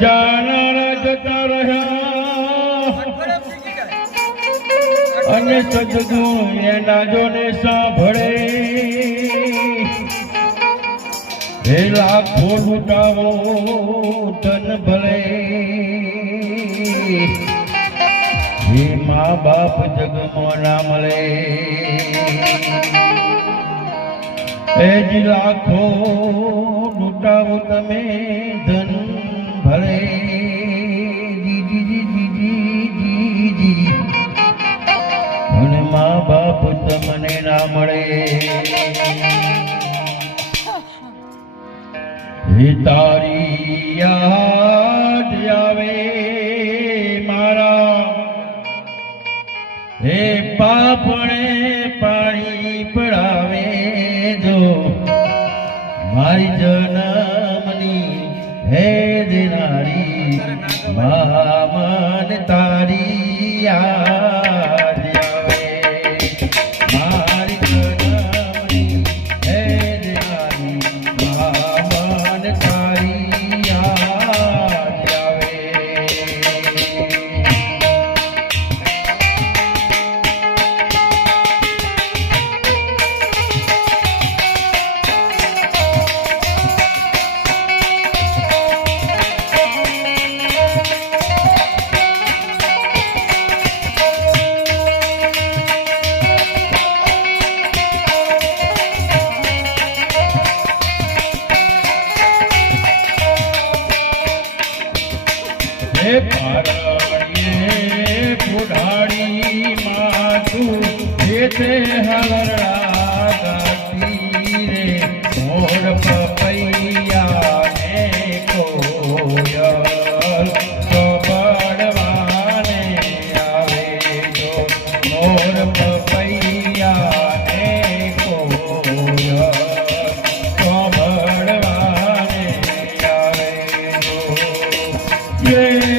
જાનારા જતા રહ્યા અને સદગુણ એના જોને સાંભળે હે લાખો લૂંટાવો ધન ભલે હે મા બાપ જગમાં ના મળે એ જ લાખો લૂંટાવો તમે ધન ભલે અને મા બાપ તમને ના મળે હે તારી યાદ આવે મારા હે પાપણે પાણી પડાવે જો મારી જન્મની હે દેનારી મામન તારી યાદ આવે મારી જન્મની હે દેનારી મામન તારી યાદ આવે હે પારણીએ પુઢાડી માથું જેતે હલરડા ગાતી રે મોર પપૈયા ને કોયલ કબડવાને આવે જો મોર પપૈયા ને કોયલ કબડવાને આવે જો